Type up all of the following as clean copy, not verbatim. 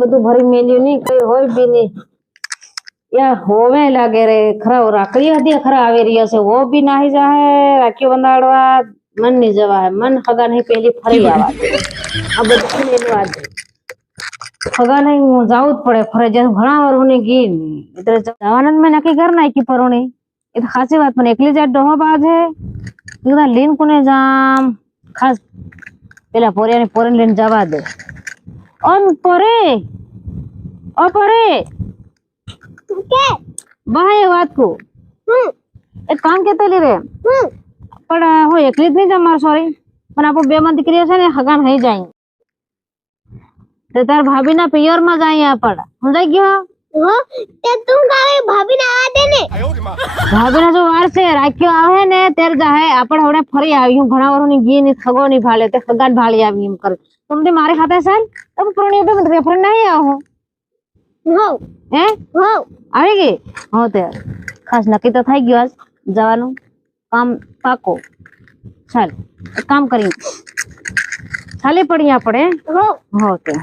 બધું ભરી મેલ્યું નહીં, કઈ હોય બી નહીં. યા હોવે લાગે રે ખરા રાખડી હતી ખરા આવી રહ્યા છે, હો બી નાહી જાહે રાખીઓ બંધાડવા મન નહીં જવા હે, મન હગા નહીં પેલી ફરી આવા આ બધું એની વાત હગા નહીં હું જાવું જ પડે ફરજિયાત ઘણા વાર હું ગઈ એટલે જવાના મેં નક્કી કરી નાખી પરોણી એ તો ખાસી વાત પણ એકલી જાય ડોહો બાજ હે કીધા લીન કોને જામ ખાસ પેલા પોરિયાને પોરીને લઈને જવા દે ઓન પોરે ઓ પોરે કે ભાઈ વાત કો એક કામ કેતો લી રે પણ હું એકલી જ નહીં જામ માર સોરી પણ આપો બે માં દીકરીઓ છે ને હગાન થઈ જાય તે તાર ભાભી ના પિયર માં જાય આપડ સમજાઈ ગયો હો તે તું કાવે ભાભી ને આવા દે ને ભાભી ના જો વાર છે રાખ્યો આવે ને ત્યારે જાહે આપડ હવે ફરી આવ્યું ઘણા વરોની ગી ની થગો ની ભાળે તે હગાન ભાળી આવી એમ કર તમને મારી ખાતે સર તમે પ્રોણી બે મને ફ્રેન્ડ નહીં આવો હો હે હો આવી ગઈ હો તે ખાસ નક્કી તો થઈ ગયું આજ જવાનું કામ પાકો ચાલ એક કામ કરી ચાલી પડી આપણે હો હો તે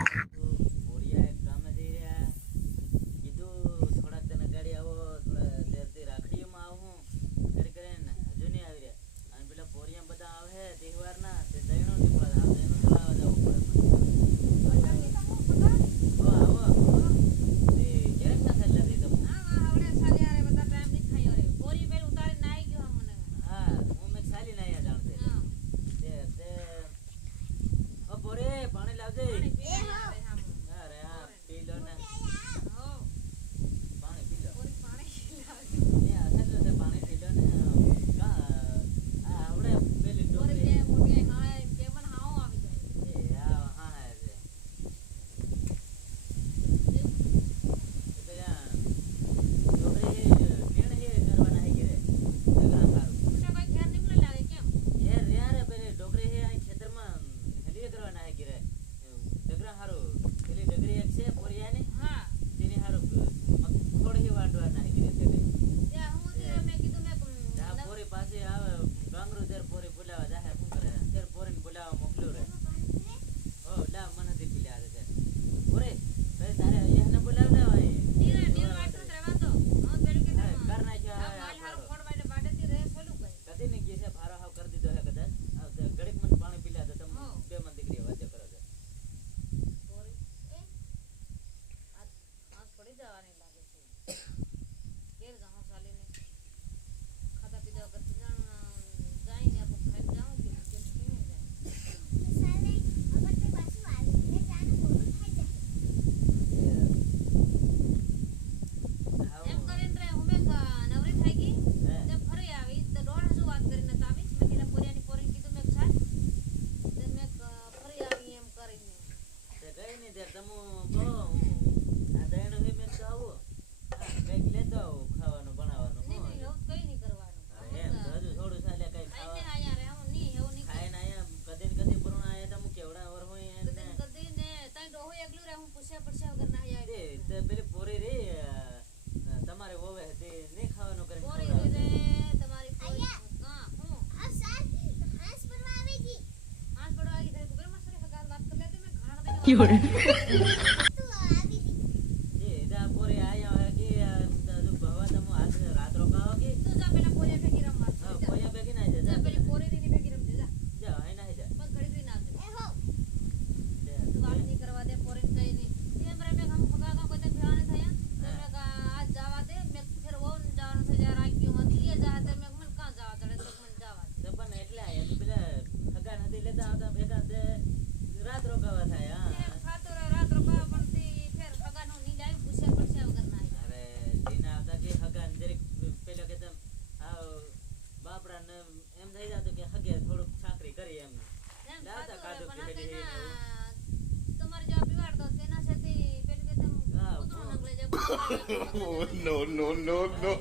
no, no, no, no.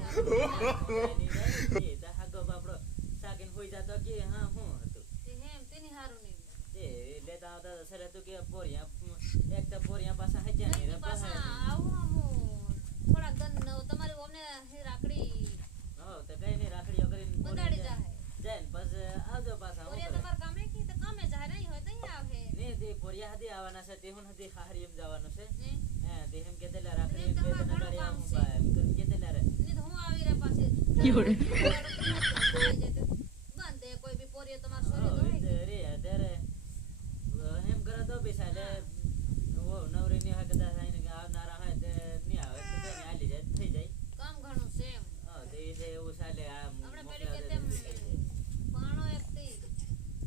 હાગો બાપડો સાકીન હોઈ જાતો કે હા હું હતું તેની હારું નહીં તે લેતા આવતા સરે તો કે પોરિયા એક તો પોરિયા પાછા હજ્યા નહીં રે પાછા આવું હું થોડા ગન તમારી ઓમને રાખડી હો તો કઈ નહીં રાખડીઓ કરીને બંધાડી જાય જાય બસ આવજો પાછા પોરિયા તમાર કામે કે તો કામે જાય નહીં હોય તો અહીં આવે ને તે પોરિયા હદી આવવાના છે તે હું હદી હારી એમ જવાનું છે તો નગાડી આવું બા એમ કરી કેતેલા રે ની તો હું આવી રે પાછી બંધ કોઈ બી પોરીએ તમાર સોરી તો રે અત્યારે એમ કરો તો બી સાલે ઓ નવરી ની હકદા થાય ને આવનારા હોય તે ની આવે તો તેને આલી જાય થઈ જાય કામ ઘણું છે એમ હા તે એવું સાલે આ આપણે પેલી કે તેમ પાણો એકથી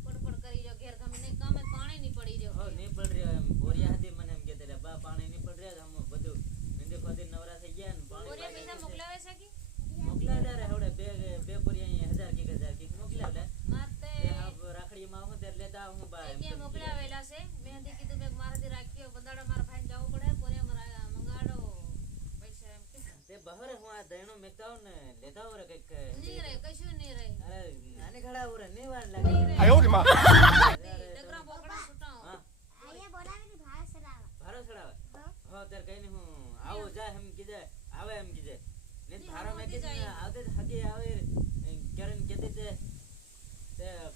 પડપડ કરી રહ્યો ઘેર ગમે ને કામે પાણી ની પડી રહ્યો હો ની પડ રહ્યો એમ પોરિયા હતી મને એમ કેતેલા બા પાણી ની પડ રહ્યા હમ બધું નિંદે ખોદી નવરા થઈ ગયા ને પાણી પોરીએ પૈસા મોકલાવે છે કે મોકલાડા રે હવડે બે પોરિયા અહીંયા 1000 કે મોકલાવડા માતે રાખડીમાં હું ત્યારે લેતા હું બા એમ કે મોકલાવેલા છે મહેંદી કીધું મેં મારાથી રાખ્યો બંદાડો મારા ભાઈને જવું પડે પોરીએ મારા મંગાડો પૈસા એમ કે તે બહરે હું આ દયણો મેકતા હું ને લેતા હું રે કઈક નહીં રહે કશું નહીં રહે અરે નાની ઘડા હું રે ની વાર લાગે ડગરા બોકડા છૂટા હા અહીંયા બોલાવેલી ભાર સરાવા ભારો ચડાવે હો ત્યારે કઈ નહીં હું આવો જા એમ કીધે આવે એમ કીધે ને ભારો મેં કીધું ને આવતે જ હગે આવે કરીને કીધે તે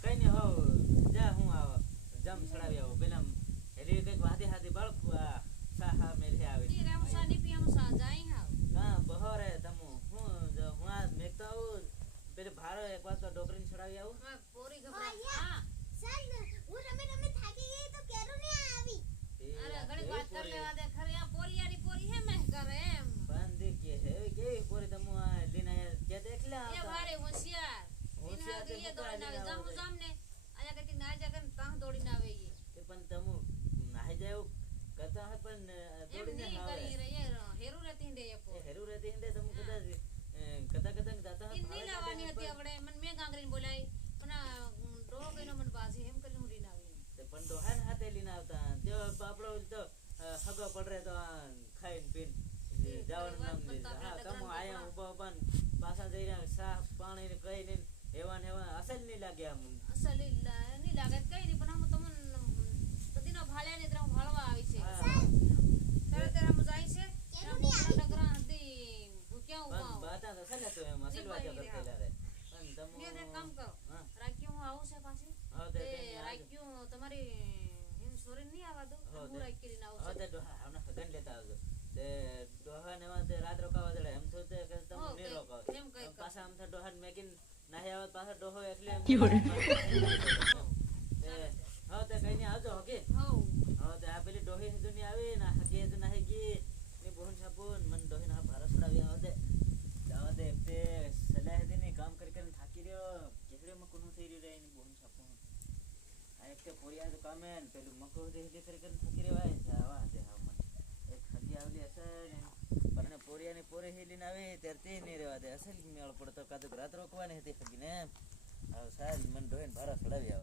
કઈ નહીં હો જા હું આવો જમ ચડાવી આવો પેલા હેલી કઈક વાદી હાદી બાળ સાહા મેલે આવે ની રે હું સાની પીમ સા જાઈ હાવ હા બહોરે તમુ હું આ મેકતા આવું પેલે ભારો એક વાર તો ડોકરીને ચડાવી આવું હા પોરી ગભરા હા સર હું રમે થાકી ગઈ તો કેરો ને આવી અરે ઘણી વાત કર લેવા દે ખરી આ પોરિયારી પોરી હે મેં કરે એમ બાંધી કે હે કેવી પોરી તમુ આ લીના કે દેખલા એ ભારે હોશિયાર હોશિયાર તે દિલે મુકરા દોડીને આવે લીના જામ આવે. જામ ને આયા કતી ના જાગન તાહ દોડીને આવે ઈ તે પણ તમુ નાહી જાય કરતા હે પણ એમ દોડીને નહીં આવે કરી રે હેરું રહેતી દે એ પો એ હેરું રહેતી હિંદે તમુ કદાચ કતા જાતા ઈ ની લાવવાની હતી આપણે મન મેં ગાંગરીને બોલાઈ પણ આ ડો કઈનો મન બાજી એમ કરીને હું રીને આવી તે પણ ડોહાન હાથે લીના આવતા તે બાપડો તો હગો પડરે તો ખાઈને પીને જવાનું નામ લીધું હા કમો આયા ઉભા ઉભા ને પાછા જઈ રહ્યા સા પાણી ને કઈ ને હેવાન હેવાન અસલ નહીં લાગે આમ અસલ ની લાગે કઈ નહીં પણ આમ તમન કદીનો ભાળ્યા ને ત્રણ ભાળવા આવી છે તારે તેરા મજાઈ છે ડગરા હતી ભૂક્યા ઉભા બાતા તો સલે તો એમ અસલ વાતો કરતેલા રે પણ તમો મેં એક કામ કરો હા રાખ્યું હું આવું છે પાછી હા તે તે રાખ્યું તમારી એમ સોરી નહીં આવવા દો હું રાખી કરીને આવું હા છું તે ડોહા હમણાં હગન લેતા આવજો તે ડોહા ને એમાં તે રાત રોકાવા દે એમ તો તે કે તમે હો, નહીં રોકાવ એમ કઈ પાછા આમ તો ડોહા ને મેકીન નાહી આવે પાછા ડોહો એટલે એમ તે હા તે કઈ નહીં આવજો હકે હો હા તે આ પેલી ડોહી હેતુ ની આવી ને હગે હેતુ નાહી ગઈ ની બોહન છાપુન મન ડોહી ના ભારત છોડાવી આવે જાવા દે તે સલાહ દે ને કામ કરી કરીને થાકી રહ્યો કેસડીમાં કોનું થઈ રહ્યું રે એની બોહન છાપુન આ એક તે પોરિયા તો કામે ને પેલું મકો દે કરી કરીને થાકી રહ્યો જાવા દે હા મન એક હગી આવલી હશે ને પણ પોરિયાની પોરે હેલીને આવે ત્યારે તે નહીં રહેવા દે અસલ મેળ પડતો કાદુક રાત રોકવાની હતી હગીને હવે સારી મન ડોહીને ભારા છોડાવી આવે